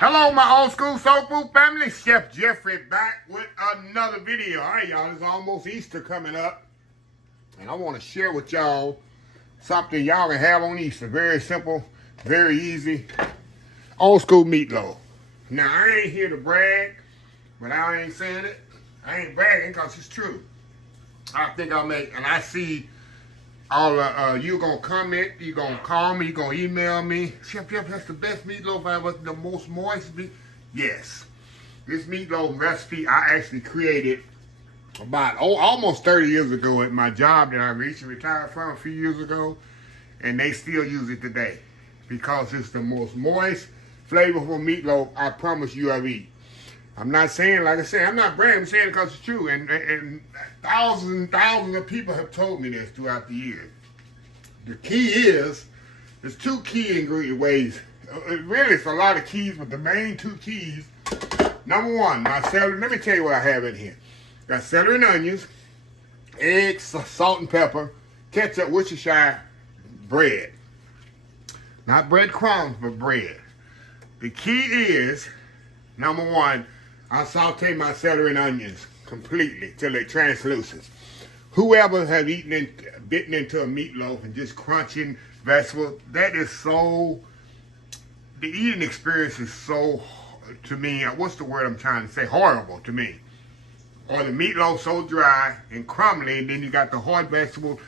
Hello, my old school soul food family. Chef Jeffrey back with another video. All right, y'all, it's almost Easter coming up. And I want to share with y'all something y'all can have on Easter. Very simple, very easy. Old school meatloaf. Now, I ain't here to brag, but I ain't saying it. I ain't bragging because it's true. I think I'll make, and I see all you gonna comment, you gonna call me, you gonna email me. Chef, that's the best meatloaf I ever, the most moist meat. Yes, this meatloaf recipe I actually created about almost 30 years ago at my job that I recently retired from a few years ago, and they still use it today because it's the most moist, flavorful meatloaf I promise you I've eaten. I'm not saying, like I said, I'm not bragging, I'm saying it because it's true. And thousands and thousands of people have told me this throughout the years. The key is, there's two key ingredient ways. Really, it's a lot of keys, but the main two keys. Number one, my celery. Let me tell you what I have in here. Got celery and onions, eggs, salt and pepper, ketchup, Worcestershire, bread. Not breadcrumbs, but bread. The key is, number one, I saute my celery and onions completely till they translucent. Whoever has bitten into a meatloaf and just crunching vegetables, that is so, the eating experience is so, to me, what's the word I'm trying to say, horrible to me. Or the meatloaf so dry and crumbly, and then you got the hard vegetable.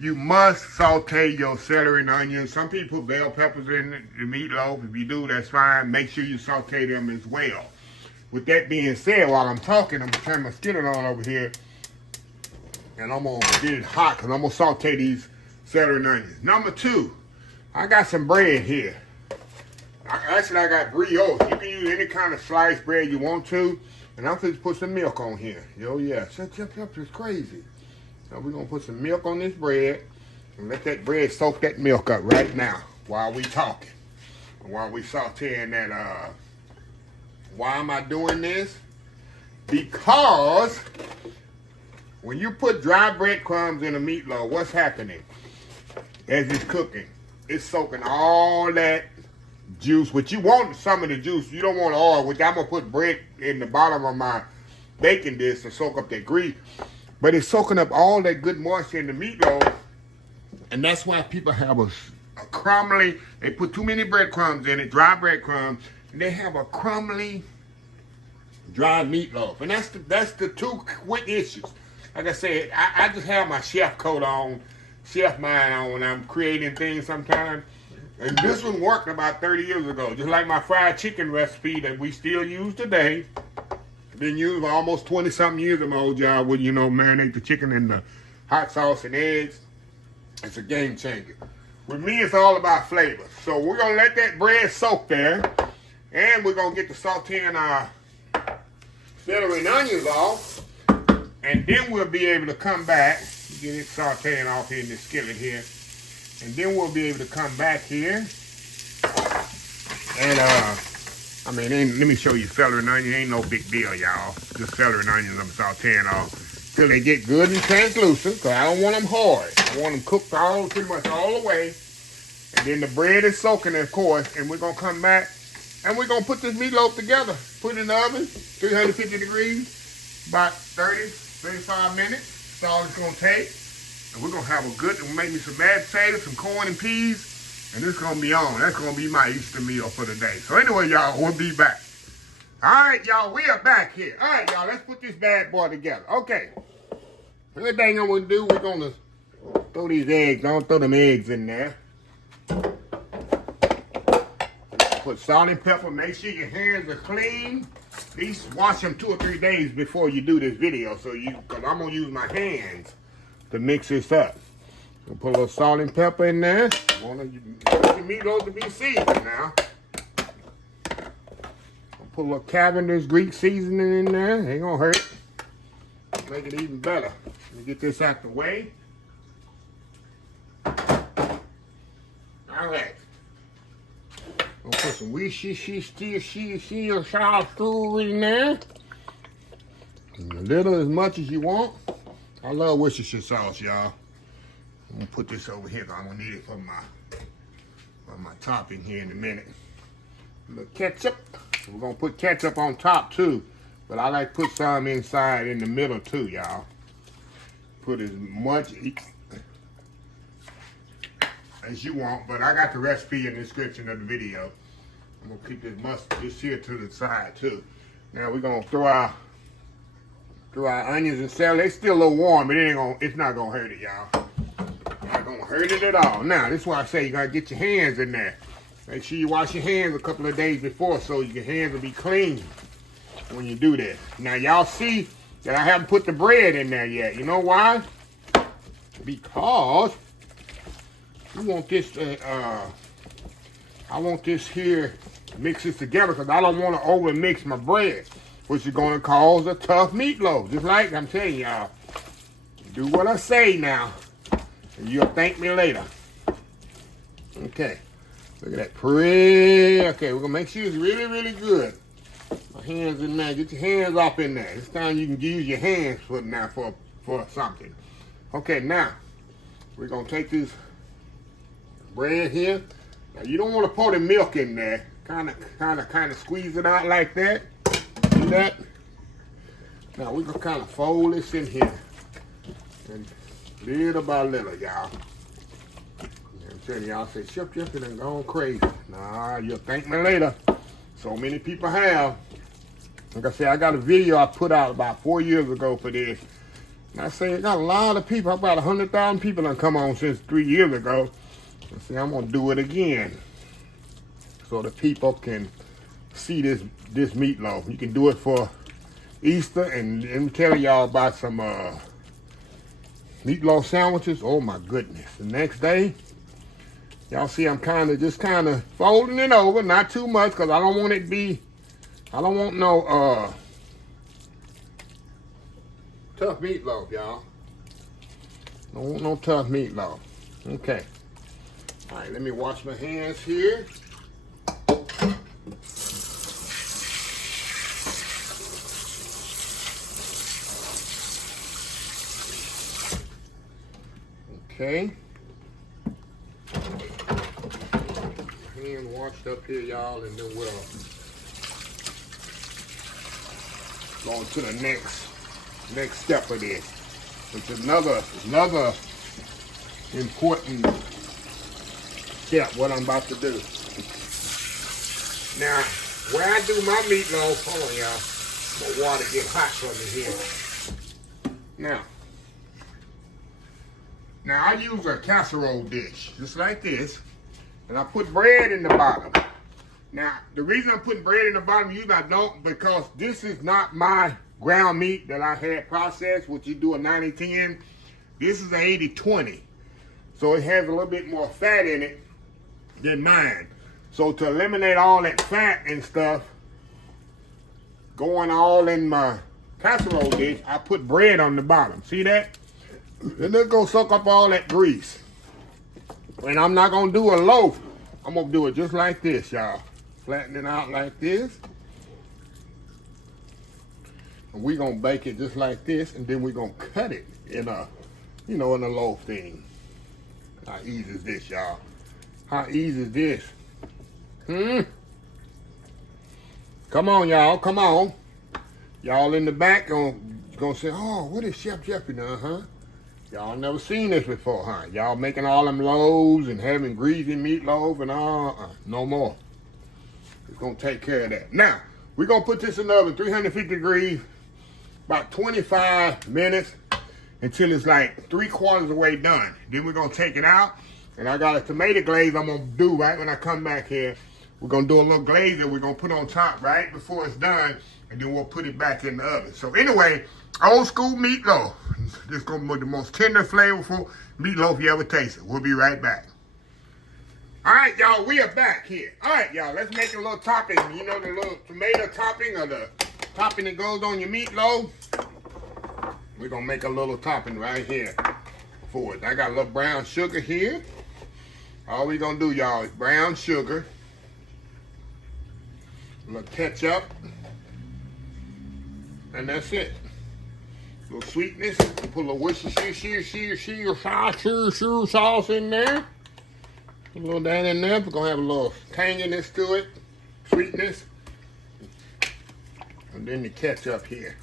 You must saute your celery and onions. Some people put bell peppers in the meatloaf. If you do, that's fine. Make sure you saute them as well. With that being said, while I'm talking, I'm going to turn my skillet on over here. And I'm going to get it hot because I'm going to saute these celery and onions. Number two, I got some bread here. Actually, I got brioche. You can use any kind of sliced bread you want to. And I'm going to put some milk on here. Oh, yeah. Shut up. It's crazy. So we're going to put some milk on this bread. And let that bread soak that milk up right now while we talking. While we sauteing that, why am I doing this? Because when you put dry breadcrumbs in a meatloaf, what's happening as it's cooking? It's soaking all that juice, which you want some of the juice. You don't want oil, which I'm going to put bread in the bottom of my baking dish to soak up that grease. But it's soaking up all that good moisture in the meatloaf. And that's why people have a crumbly, they put too many breadcrumbs in it, dry breadcrumbs, and they have a crumbly, dry meatloaf. And that's the two quick issues. Like I said, I just have my chef coat on, chef mind on when I'm creating things sometimes. And this one worked about 30 years ago. Just like my fried chicken recipe that we still use today. Been used for almost 20-something years in my old job with, marinate the chicken in the hot sauce and eggs. It's a game changer. With me, it's all about flavor. So we're going to let that bread soak there. And we're going to get the sauteing our celery and onions off. And then we'll be able to come back. Get it sauteing off here in this skillet here. And then we'll be able to come back here. And, let me show you celery and onion. Ain't no big deal, y'all. Just celery and onions I'm sauteing off till they get good and translucent, because I don't want them hard. I want them cooked pretty much all the way. And then the bread is soaking, of course, and we're going to come back and we're going to put this meatloaf together. Put it in the oven, 350 degrees, about 30, 35 minutes. That's all it's going to take. And we're going to have a good, we'll make me some mashed potatoes, some corn and peas, and it's going to be on. That's going to be my Easter meal for the day. So anyway, y'all, we'll be back. All right, y'all, we are back here. All right, y'all, let's put this bad boy together. Okay. First thing I'm going to do, we're going to throw these eggs. Don't throw them eggs in there. Put salt and pepper. Make sure your hands are clean. At least wash them 2 or 3 days before you do this video. Because I'm going to use my hands to mix this up. We'll put a little salt and pepper in there. You want your meatloaf to be seasoned now. I'll put a little Cavendish Greek seasoning in there. Ain't gonna hurt. Make it even better. Let me get this out the way. All right. We'll put some Worcestershire sauce in there. And a little, as much as you want. I love Worcestershire sauce, y'all. I'm gonna put this over here. I'm gonna need it for my topping here in a minute. A little ketchup. We're gonna put ketchup on top too, but I like to put some inside in the middle too, y'all. Put as much as you want, but I got the recipe in the description of the video. I'm gonna keep this mustard just here to the side too. Now we're gonna throw our onions and celery. They still a little warm, but it's not gonna hurt it, y'all. Not gonna hurt it at all. Now this is why I say you gotta get your hands in there. Make sure you wash your hands a couple of days before so your hands will be clean when you do this. Now y'all see that I haven't put the bread in there yet. You know why? Because I want this here mix this together because I don't want to over mix my bread, which is going to cause a tough meatloaf. Just like I'm telling y'all, do what I say now, and you'll thank me later. Okay. Look at that pretty. Okay, we're gonna make sure it's really, really good. My hands in there. Get your hands up in there. This time you can use your hands for now for something. Okay, now we're gonna take this bread here. Now you don't want to pour the milk in there. Kind of squeeze it out like that. Do that. Now we're gonna kind of fold this in here, and little by little, y'all. Y'all say, Chef Jeffrey done gone crazy. Nah, you'll thank me later. So many people have. Like I said, I got a video I put out about 4 years ago for this. And I say, I got a lot of people, about 100,000 people done come on since 3 years ago. I say, I'm gonna do it again. So the people can see this meatloaf. You can do it for Easter, and let me tell y'all about some meatloaf sandwiches. Oh my goodness. The next day, y'all see I'm just kind of folding it over, not too much, because I don't want no tough meatloaf, y'all. Don't want no tough meatloaf. Okay. All right, let me wash my hands here. Okay. Washed up here, y'all, and then we'll go on to the next step of this. It's another important step, what I'm about to do. Now, where I do my meatloaf, hold on, y'all. My water get hot for me here. Now I use a casserole dish, just like this. And I put bread in the bottom. Now, the reason I'm putting bread in the bottom, usually I don't, because this is not my ground meat that I had processed, which you do a 90-10. This is an 80-20. So it has a little bit more fat in it than mine. So to eliminate all that fat and stuff going all in my casserole dish, I put bread on the bottom. See that? And it's gonna suck up all that grease. And I'm not gonna do a loaf. I'm gonna do it just like this, y'all. Flatten it out like this. And we're gonna bake it just like this, and then we're gonna cut it in a, in a loaf thing. How easy is this, y'all? How easy is this? Come on, y'all, come on. Y'all in the back gonna say, oh, what is Chef Jeffrey done, huh? Y'all never seen this before, huh? Y'all making all them loaves and having greasy meatloaf and no more. It's gonna take care of that. Now, we're gonna put this in the oven, 350 degrees, about 25 minutes until it's like 3/4 of the way done. Then we're gonna take it out, and I got a tomato glaze I'm gonna do right when I come back here. We're gonna do a little glaze that we're gonna put on top right before it's done, and then we'll put it back in the oven. So anyway, old school meatloaf. This is gonna be the most tender, flavorful meatloaf you ever tasted. We'll be right back. All right, y'all, we are back here. All right, y'all, let's make a little topping. You know, the little tomato topping or the topping that goes on your meatloaf. We're gonna make a little topping right here for it. I got a little brown sugar here. All we gonna do, y'all, is brown sugar, a little ketchup, and that's it. A little sweetness. Put a little Worcestershire sauce in there. A little that in there. We're gonna have a little tanginess to it, sweetness. And then the ketchup here.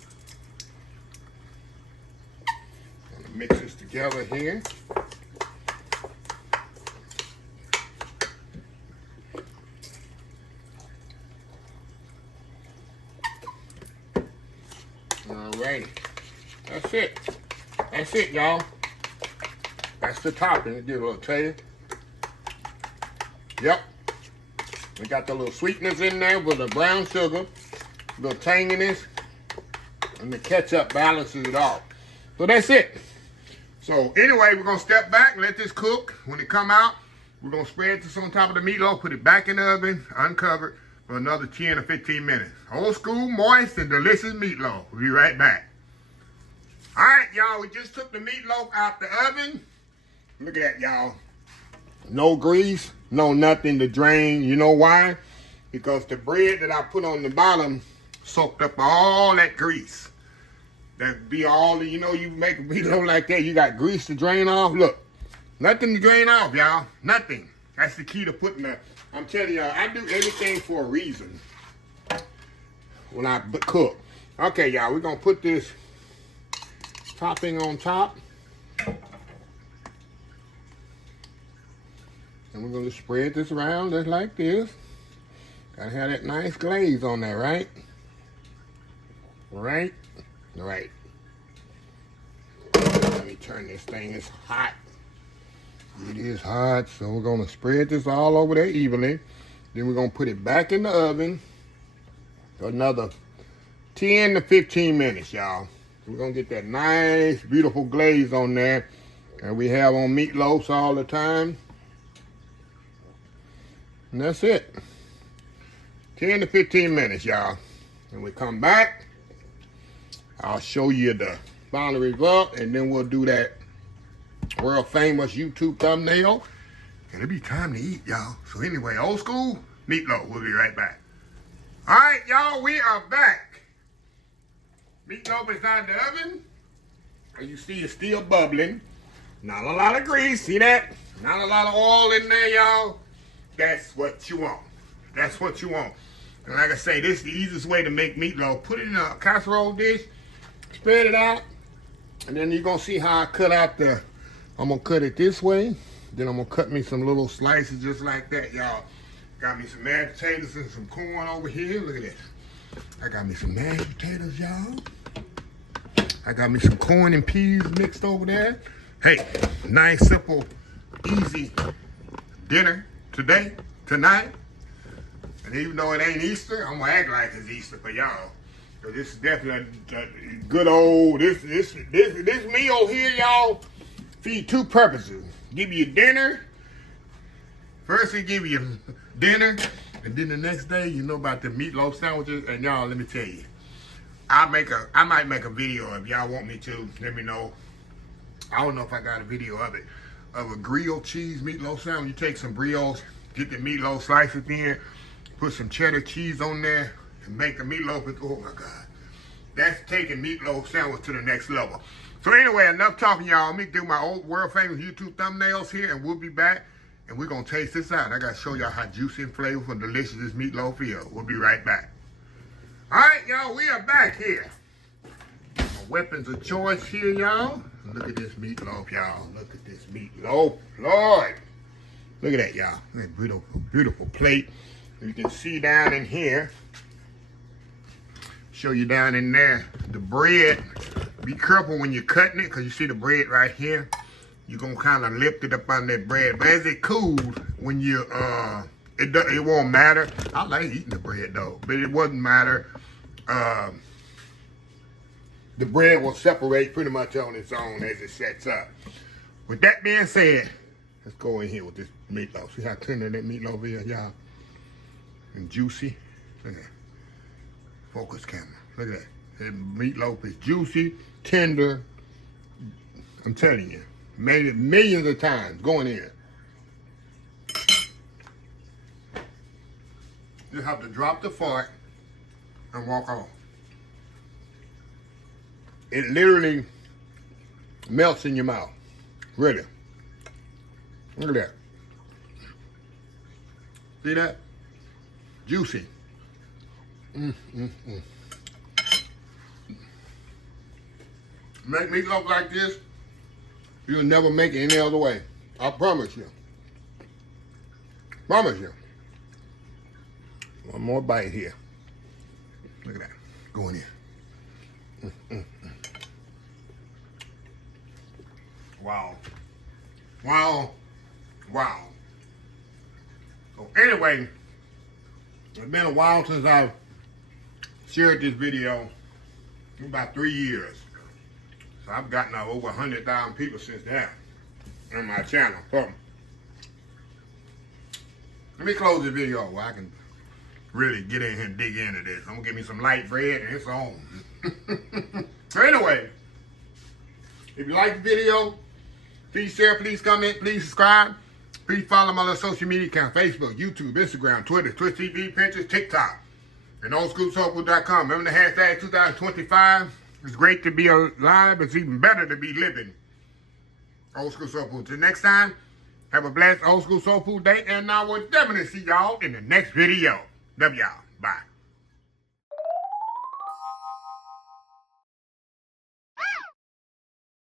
Gonna mix this together here. Alrighty. That's it. That's it, y'all. That's the topping. Give it a little taste. Yep. We got the little sweetness in there with the brown sugar, a little tanginess, and the ketchup balances it all. So that's it. So anyway, we're going to step back and let this cook. When it come out, we're going to spread this on top of the meatloaf, put it back in the oven, uncovered, for another 10 or 15 minutes. Old school, moist, and delicious meatloaf. We'll be right back. All right, y'all, we just took the meatloaf out the oven. Look at that, y'all. No grease, no nothing to drain. You know why? Because the bread that I put on the bottom soaked up all that grease. That be all the, you know, you make a meatloaf like that, you got grease to drain off. Look, nothing to drain off, y'all. Nothing. That's the key to putting the, I'm telling y'all, I do everything for a reason when I cook. Okay, y'all, we're going to put this topping on top. And we're going to spread this around just like this. Gotta have that nice glaze on there, right? Right? Right. Let me turn this thing. It's hot. It is hot. So we're going to spread this all over there evenly. Then we're going to put it back in the oven for another 10 to 15 minutes, y'all. We're going to get that nice, beautiful glaze on there. And we have on meatloafs all the time. And that's it. 10 to 15 minutes, y'all. When we come back, I'll show you the final result, and then we'll do that world famous YouTube thumbnail. And it'll be time to eat, y'all. So anyway, old school meatloaf. We'll be right back. All right, y'all, we are back. Meatloaf is out of the oven. As you see, it's still bubbling. Not a lot of grease. See that? Not a lot of oil in there, y'all. That's what you want. That's what you want. And like I say, this is the easiest way to make meatloaf. Put it in a casserole dish, spread it out, and then you're going to see how I cut out the, I'm going to cut it this way. Then I'm going to cut me some little slices just like that, y'all. Got me some mashed potatoes and some corn over here. Look at this. I got me some mashed potatoes, y'all. I got me some corn and peas mixed over there. Hey, nice, simple, easy dinner today, tonight. And even though it ain't Easter, I'm gonna act like it's Easter for y'all. So this is definitely a good old, this meal here, y'all, feed two purposes. Give you dinner. First it give you dinner, and then the next day you know about the meatloaf sandwiches. And y'all, let me tell you, I might make a video if y'all want me to. Let me know. I don't know if I got a video of it. Of a grilled cheese meatloaf sandwich. You take some brioche, get the meatloaf, slice it in, put some cheddar cheese on there, and make a meatloaf. Oh my God. That's taking meatloaf sandwich to the next level. So anyway, enough talking, y'all. Let me do my old world famous YouTube thumbnails here, and we'll be back. And we're going to taste this out. I got to show y'all how juicy and flavorful and delicious this meatloaf is. We'll be right back. All right, y'all, we are back here. My weapons of choice here, y'all. Look at this meatloaf, y'all. Look at this meatloaf, Lord. Look at that, y'all. Look at that beautiful, beautiful plate. You can see down in here. Show you down in there. The bread. Be careful when you're cutting it, because you see the bread right here. You're going to kind of lift it up on that bread. But as it cools, when you, it won't matter. I like eating the bread, though. But it wouldn't matter. The bread will separate pretty much on its own as it sets up. With that being said, let's go in here with this meatloaf. See how tender that meatloaf is, y'all? And juicy. Look at that. Focus camera. Look at that. That meatloaf is juicy, tender. I'm telling you. Made it millions of times going in. You have to drop the fork and walk off. It literally melts in your mouth. Really. Look at that. See that? Juicy. Make meatloaf like this, you'll never make it any other way. I promise you. Promise you. One more bite here. Look at that. Going in. Wow. Wow. Wow. So anyway, it's been a while since I've shared this video. About 3 years. So I've gotten over 100,000 people since then on my channel. So let me close this video where I can really get in here and dig into this. I'm gonna get me some light bread and it's on. So anyway, if you like the video, please share, please comment, please subscribe. Please follow my little social media account: Facebook, YouTube, Instagram, Twitter, Twitch TV, Pinterest, TikTok, and oldschoolsoulfood.com. Remember the hashtag 2025. It's great to be alive. It's even better to be living. Old School Soul Food. Till next time, have a blessed Old School Soul Food day, and I will definitely see y'all in the next video. Love y'all. Bye.